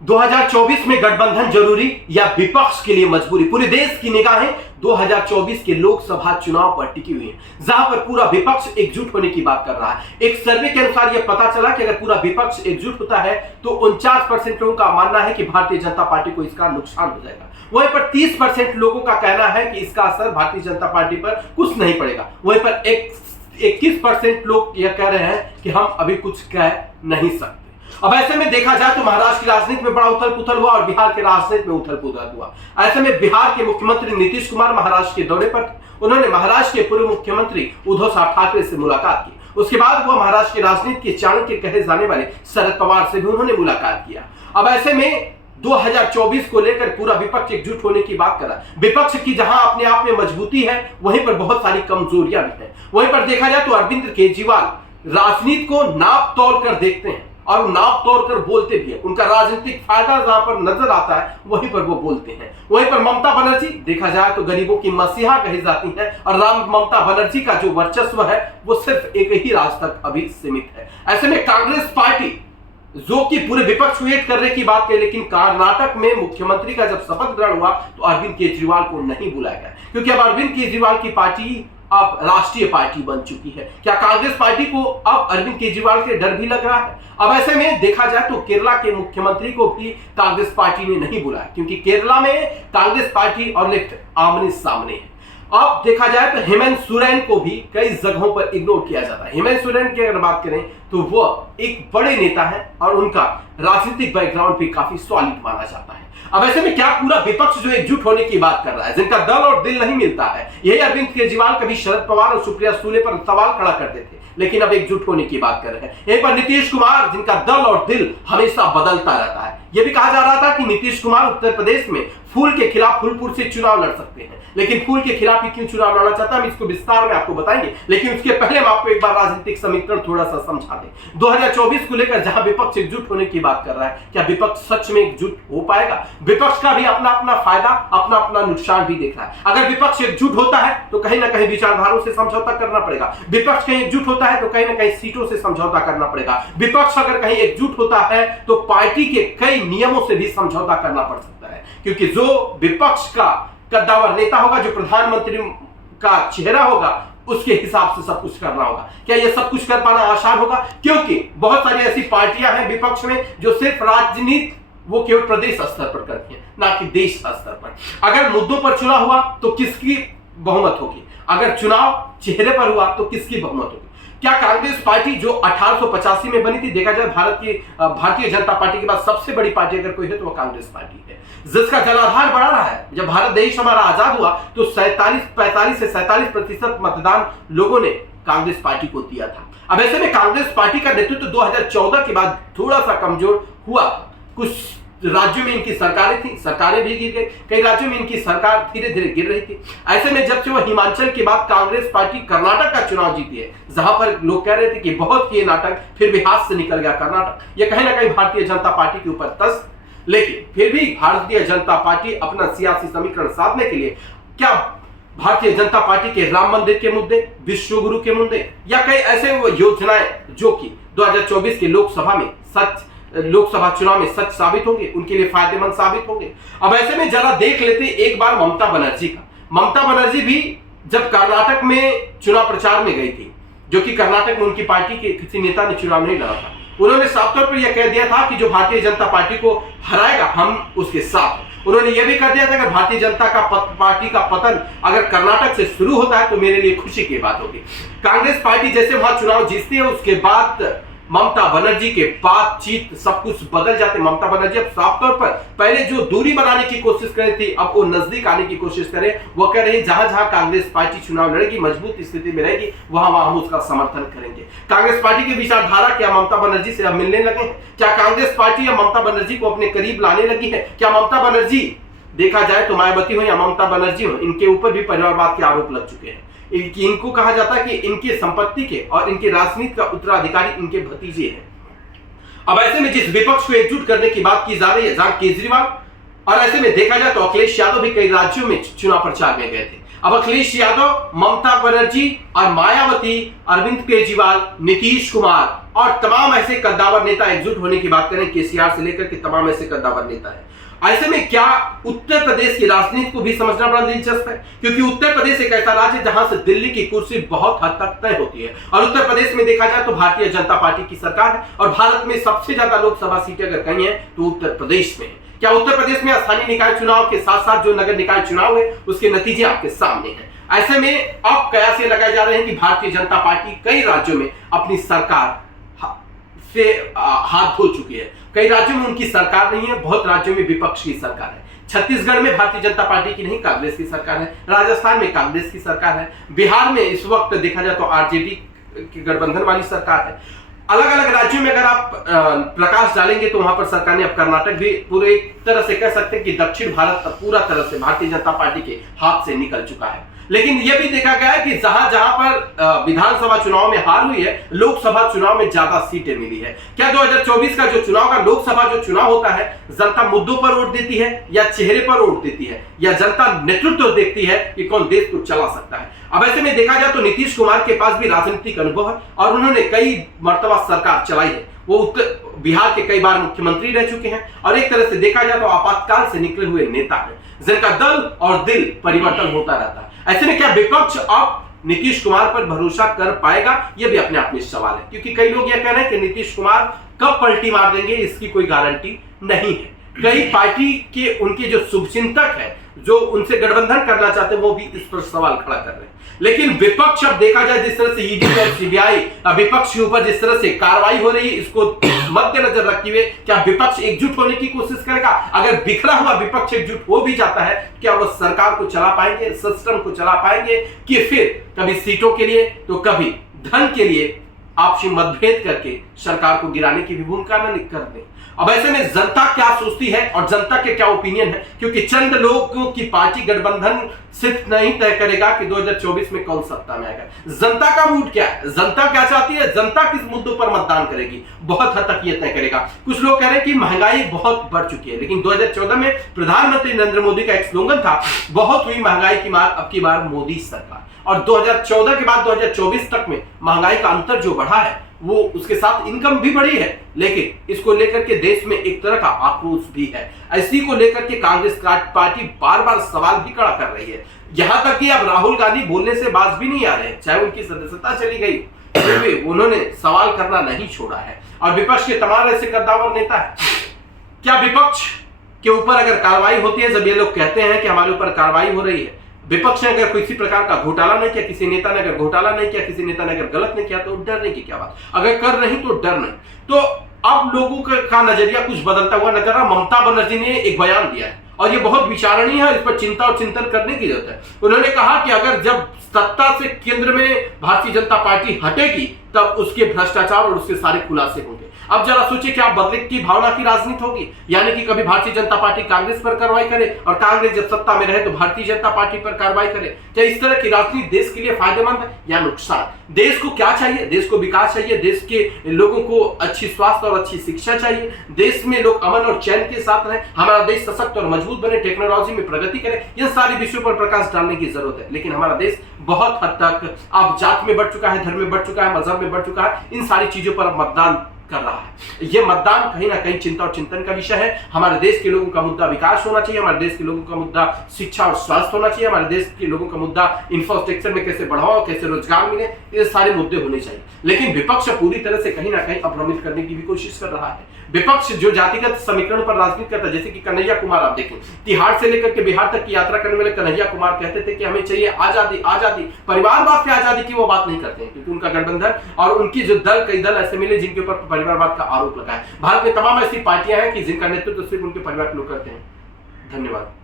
2024 में गठबंधन जरूरी या विपक्ष के लिए मजबूरी? पूरे देश की निगाहें 2024 के लोकसभा चुनाव पर टिकी हुई है, जहां पर पूरा विपक्ष एकजुट होने की बात कर रहा है। एक सर्वे के अनुसार यह पता चला कि अगर पूरा विपक्ष एकजुट होता है तो 49% लोगों का मानना है कि भारतीय जनता पार्टी को इसका नुकसान हो जाएगा। वहीं पर 30% लोगों का कहना है कि इसका असर भारतीय जनता पार्टी पर कुछ नहीं पड़ेगा। वहीं पर 21% लोग यह कह रहे हैं कि हम अभी कुछ कह नहीं सकते। अब ऐसे में देखा जाए तो महाराष्ट्र की राजनीति में बड़ा उथल पुथल हुआ और बिहार के राजनीति में उथल पुथल हुआ। ऐसे में बिहार के मुख्यमंत्री नीतीश कुमार महाराष्ट्र के दौरे पर, उन्होंने महाराष्ट्र के पूर्व मुख्यमंत्री उद्धव ठाकरे से मुलाकात की। उसके बाद वह महाराष्ट्र की राजनीति के चाणक्य कहे जाने वाले शरद पवार से भी उन्होंने मुलाकात किया। अब ऐसे में 2024 को लेकर पूरा विपक्ष एकजुट होने की बात कर रहा है। विपक्ष की जहां अपने आप में मजबूती है, वहीं पर बहुत सारी कमजोरियां भी हैं। वहीं पर देखा जाए तो अरविंद केजरीवाल राजनीति को नाप तोल कर देखते हैं और नाप तोड़ कर बोलते भी है। उनका राजनीतिक फायदा जहां पर नजर आता है वहीं पर वो बोलते हैं। वहीं पर ममता बनर्जी देखा जाए तो गरीबों की मसीहा कही जाती है और ममता बनर्जी का जो वर्चस्व है वो सिर्फ एक ही राज्य तक अभी सीमित है। ऐसे में कांग्रेस पार्टी जो कि पूरे विपक्ष को एक करने की बात कही, लेकिन कर्नाटक में मुख्यमंत्री का जब शपथ ग्रहण हुआ तो अरविंद केजरीवाल को नहीं बुलाया गया, क्योंकि अब अरविंद केजरीवाल की पार्टी अब राष्ट्रीय पार्टी बन चुकी है। क्या कांग्रेस पार्टी को अब अरविंद केजरीवाल से डर भी लग रहा है? अब ऐसे में देखा जाए तो केरला के मुख्यमंत्री को भी कांग्रेस पार्टी ने नहीं बुलाया, क्योंकि केरला में कांग्रेस पार्टी और लेफ्ट आमने सामने है। अब देखा जाए तो हेमंत सोरेन को भी कई जगहों पर इग्नोर किया जाता है। हेमंत सोरेन की अगर बात करें तो वह एक बड़े नेता है और उनका राजनीतिक बैकग्राउंड भी काफी सॉलिड माना जाता है। अब ऐसे में क्या पूरा विपक्ष जो एकजुट होने की बात कर रहा है, जिनका दल और दिल नहीं मिलता है, यही अरविंद केजरीवाल कभी शरद पवार और सुप्रिया सुले पर सवाल खड़ा करते थे, लेकिन अब एकजुट होने की बात कर रहे हैं। यहीं पर नीतीश कुमार, जिनका दल और दिल हमेशा बदलता रहता है। यह भी कहा जा रहा था कि नीतीश कुमार उत्तर प्रदेश में फूल के खिलाफ फूलपुर से चुनाव लड़ सकते हैं, लेकिन फूल के खिलाफ ही क्यों चुनाव लड़ना चाहता है हम इसको विस्तार में आपको बताएंगे। लेकिन उसके पहले हम आपको एक बार राजनीतिक समीकरण थोड़ा सा समझा दें। 2024 को लेकर जहां विपक्ष एकजुट होने की बात कर रहा है, क्या विपक्ष सच में एकजुट हो पाएगा? विपक्ष का भी अपना अपना फायदा, अपना अपना नुकसान भी देख रहा है। अगर विपक्ष एकजुट होता है तो कहीं ना कहीं विचारधाराओं से समझौता करना पड़ेगा। विपक्ष कहीं एकजुट होता है तो कहीं ना कहीं सीटों से समझौता करना पड़ेगा। विपक्ष अगर कहीं एकजुट होता है तो पार्टी के कई नियमों से भी समझौता करना पड़ सकता है, क्योंकि जो विपक्ष का कद्दावर नेता होगा, जो प्रधानमंत्री का चेहरा होगा, उसके हिसाब से सब कुछ करना होगा। क्या यह सब कुछ कर पाना आसान होगा? क्योंकि बहुत सारी ऐसी पार्टियां हैं विपक्ष में जो सिर्फ राजनीति वो केवल प्रदेश स्तर पर करती हैं, ना कि देश स्तर पर। अगर मुद्दों पर चुनाव हुआ तो किसकी बहुमत होगी? अगर चुनाव चेहरे पर हुआ तो किसकी बहुमत होगी? क्या कांग्रेस पार्टी जो 1885 में बनी थी, देखा जाए भारतीय जनता पार्टी के बाद सबसे बड़ी पार्टी अगर कोई है तो वह कांग्रेस पार्टी है, जिसका जनाधार बढ़ा रहा है। जब भारत देश हमारा आजाद हुआ तो 45 से 47% मतदान लोगों ने कांग्रेस पार्टी को दिया था। अब ऐसे में कांग्रेस पार्टी का नेतृत्व 2014 के बाद थोड़ा सा कमजोर हुआ। कुछ राज्यों में इनकी सरकारें थी, सरकारें भी गिर गई, कई राज्यों में इनकी सरकार धीरे धीरे गिर रही थी। ऐसे में जब से वो हिमाचल के बाद कांग्रेस पार्टी कर्नाटक का चुनाव जीती है, जहां पर लोग कह रहे थे कि बहुत ही नाटक, फिर भी हाथ से निकल गया कर्नाटक, यह कहीं ना कहीं भारतीय जनता पार्टी के ऊपर तस्त। लेकिन फिर भी भारतीय जनता पार्टी अपना सियासी समीकरण साधने के लिए क्या भारतीय जनता पार्टी के राम मंदिर के मुद्दे, विश्व गुरु के मुद्दे या कई ऐसे योजनाएं जो कि 2024 के लोकसभा चुनाव में सच साबित होंगे, उनके लिए फायदेमंद साबित होंगे। अब ऐसे में जरा देख लेते एक बार ममता बनर्जी का। ममता बनर्जी भी जब कर्नाटक में चुनाव प्रचार में गई थी, जो कि कर्नाटक में उनकी पार्टी के किसी नेता ने चुनाव नहीं लड़ा था, उन्होंने साफ तौर पर यह कह दिया था कि जो भारतीय जनता पार्टी को हराएगा हम उसके साथ। उन्होंने यह भी कह दिया था कि भारतीय जनता पार्टी का पतन अगर कर्नाटक से शुरू होता है तो मेरे लिए खुशी की बात होगी। कांग्रेस पार्टी जैसे वहां चुनाव जीतती है, उसके बाद ममता बनर्जी के बातचीत सब कुछ बदल जाते। ममता बनर्जी अब साफ तौर पर पहले जो दूरी बनाने की कोशिश कर रही थी, अब वो नजदीक आने की कोशिश करें। वो कह रही है जहां जहां कांग्रेस पार्टी चुनाव लड़ेगी, मजबूत स्थिति में रहेगी, वहां वहां हम उसका समर्थन करेंगे। कांग्रेस पार्टी की विचारधारा क्या ममता बनर्जी से अब मिलने लगे हैं? क्या कांग्रेस पार्टी या ममता बनर्जी को अपने करीब लाने लगी है? क्या ममता बनर्जी, देखा जाए तो मायावती हो या ममता बनर्जी हो, इनके ऊपर भी परिवारवाद के आरोप लग चुके हैं। इनको कहा जाता है कि इनके संपत्ति के और इनके राजनीति का उत्तराधिकारी इनके भतीजे हैं। अब ऐसे में जिस विपक्ष को एकजुट करने की बात की जा रही है, जहां केजरीवाल, और ऐसे में देखा जाए तो अखिलेश यादव भी कई राज्यों में चुनाव प्रचार में गए थे। अब अखिलेश यादव, ममता बनर्जी और मायावती, अरविंद केजरीवाल, नीतीश कुमार और तमाम ऐसे कद्दावर नेता एकजुट होने की बात करें, केसीआर से लेकर के तमाम ऐसे कद्दावर नेता है। ऐसे में क्या उत्तर प्रदेश की राजनीति को भी समझना बड़ा दिलचस्प है, क्योंकि उत्तर प्रदेश एक ऐसा राज्य है जहां से दिल्ली की कुर्सी बहुत हद तक तय होती है। और उत्तर प्रदेश में देखा जाए तो भारतीय जनता पार्टी की सरकार है और भारत में सबसे ज्यादा लोकसभा सीटें अगर कहीं है तो उत्तर प्रदेश में है। क्या उत्तर प्रदेश में स्थानीय निकाय चुनाव के साथ साथ जो नगर निकाय चुनाव है उसके नतीजे आपके सामने हैं। ऐसे में अब कयास ये लगाए जा रहे हैं कि भारतीय जनता पार्टी कई राज्यों में अपनी सरकार से हाथ धो चुकी है। कई राज्यों में उनकी सरकार नहीं है, बहुत राज्यों में विपक्ष की सरकार है। छत्तीसगढ़ में भारतीय जनता पार्टी की नहीं, कांग्रेस की सरकार है। राजस्थान में कांग्रेस की सरकार है। बिहार में इस वक्त देखा जाए तो आरजेडी की गठबंधन वाली सरकार है। अलग अलग राज्यों में अगर आप प्रकाश डालेंगे तो वहां पर सरकार ने, अब कर्नाटक भी पूरे एक तरह से कह सकते हैं कि दक्षिण भारत पूरा तरह से भारतीय जनता पार्टी के हाथ से निकल चुका है। लेकिन यह भी देखा गया है कि जहां जहां पर विधानसभा चुनाव में हार हुई है, लोकसभा चुनाव में ज्यादा सीटें मिली है। क्या 2024 का जो चुनाव का लोकसभा जो चुनाव होता है, जनता मुद्दों पर वोट देती है या चेहरे पर वोट देती है, या जनता नेतृत्व देखती है कि कौन देश को चला सकता है? अब ऐसे में देखा जाए तो नीतीश कुमार के पास भी राजनीतिक अनुभव है और उन्होंने कई मर्तबा सरकार चलाई है। वो बिहार के कई बार मुख्यमंत्री रह चुके हैं और एक तरह से देखा जाए तो आपातकाल से निकले हुए नेता हैं, जिनका दल और दिल परिवर्तन होता रहता है। ऐसे में क्या विपक्ष अब नीतीश कुमार पर भरोसा कर पाएगा? यह भी अपने आप में सवाल है, क्योंकि कई लोग यह कह रहे हैं कि नीतीश कुमार कब पलटी मार देंगे इसकी कोई गारंटी नहीं है। कई पार्टी के उनके जो शुभचिंतक है, जो उनसे गठबंधन करना चाहते हैं, वो भी इस पर सवाल खड़ा कर रहे हैं। लेकिन विपक्ष अब देखा जाए जिस तरह से ईडी और सीबीआई विपक्ष के ऊपर जिस तरह से कार्रवाई हो रही है, इसको मद्देनजर रखते हुए क्या विपक्ष एकजुट होने की कोशिश करेगा? अगर बिखरा हुआ विपक्ष एकजुट हो भी जाता है, क्या वो सरकार को चला पाएंगे, सिस्टम को चला पाएंगे, कि फिर कभी सीटों के लिए तो कभी धन के लिए आपसी मतभेद करके सरकार को गिराने की भी भूमिका न कर दें? अब ऐसे में जनता क्या सोचती है और जनता के क्या ओपिनियन है, क्योंकि चंद लोगों की पार्टी गठबंधन सिर्फ नहीं तय करेगा कि 2024 में कौन सत्ता में आएगा। जनता का मूड क्या है, जनता क्या चाहती है, जनता किस मुद्दों पर मतदान करेगी, बहुत हद तक ये तय करेगा। कुछ लोग कह रहे हैं कि महंगाई बहुत बढ़ चुकी है, लेकिन 2014 में प्रधानमंत्री नरेंद्र मोदी का एक स्लोगन था, बहुत हुई महंगाई की मार, अब की बार मोदी सरकार। और 2014 के बाद 2024 तक में महंगाई का अंतर जो बढ़ा है, वो उसके साथ इनकम भी बढ़ी है, लेकिन इसको लेकर के देश में एक तरह का आक्रोश भी है। इसी को लेकर के कांग्रेस पार्टी बार बार सवाल भी खड़ा कर रही है। यहां तक कि अब राहुल गांधी बोलने से बाज भी नहीं आ रहे, चाहे उनकी सदस्यता चली गई, फिर भी उन्होंने सवाल करना नहीं छोड़ा है। और विपक्ष के तमाम ऐसे कद्दावर नेता है। क्या विपक्ष के ऊपर अगर कार्रवाई होती है, जब ये लोग कहते हैं कि हमारे ऊपर कार्रवाई हो रही है, विपक्ष ने अगर किसी प्रकार का घोटाला नहीं किया, किसी नेता ने अगर घोटाला नहीं किया, किसी नेता ने अगर गलत नहीं किया, तो डरने की क्या बात? अगर कर नहीं तो डर नहीं। तो अब लोगों का नजरिया कुछ बदलता हुआ नजर आ रहा। ममता बनर्जी ने एक बयान दिया है और ये बहुत विचारणीय है, इस पर चिंता और चिंतन करने की जरूरत है। उन्होंने कहा कि अगर जब सत्ता से केंद्र में भारतीय जनता पार्टी हटेगी, तब उसके भ्रष्टाचार और उसके सारे खुलासे होंगे। अब जरा सोचिए कि आप बदले की भावना की राजनीति होगी, यानी कि कभी भारतीय जनता पार्टी कांग्रेस पर कार्रवाई करे और कांग्रेस जब सत्ता में रहे तो भारतीय जनता पार्टी पर कार्रवाई करे। क्या इस तरह की राजनीति देश के लिए फायदेमंद है या नुकसान? देश को क्या चाहिए? देश को विकास चाहिए, देश के लोगों को अच्छी स्वास्थ्य और अच्छी शिक्षा चाहिए, देश में लोग अमन और चैन के साथ रहें, हमारा देश सशक्त और मजबूत बने, टेक्नोलॉजी में प्रगति करे। यह सारे विषयों पर प्रकाश डालने की जरूरत है। लेकिन हमारा देश बहुत हद तक अब जात में बढ़ चुका है, धर्म में बढ़ चुका है, मजहब में बढ़ चुका है, इन सारी चीजों पर अब मतदान कर रहा है। यह मतदान कहीं ना कहीं चिंता और चिंतन का विषय है। हमारे देश के लोगों का मुद्दा विकास होना चाहिए, हमारे देश के लोगों का मुद्दा शिक्षा और स्वास्थ्य होना चाहिए, हमारे देश के लोगों का मुद्दा इंफ्रास्ट्रक्चर में कैसे बढ़ाओ, कैसे रोजगार मिले, ये सारे मुद्दे होने चाहिए। लेकिन विपक्ष पूरी तरह से कहीं ना कहीं अभ्रमित करने की भी कोशिश कर रहा है। विपक्ष जो जातिगत समीकरण पर राजनीति करता है, जैसे कि कन्हैया कुमार, आप देखें तिहाड़ से लेकर के बिहार तक की यात्रा करने वाले कन्हैया कुमार कहते थे कि हमें चाहिए आजादी, आजादी, परिवारवाद की आजादी की वो बात नहीं करते हैं, क्योंकि उनका गठबंधन और उनकी जो दल, कई दल ऐसे मिले जिनके ऊपर परिवारवाद का आरोप लगा है। भारत में तमाम ऐसी पार्टियां हैं कि जिनका नेतृत्व सिर्फ उनके परिवार के लोग करते हैं। धन्यवाद।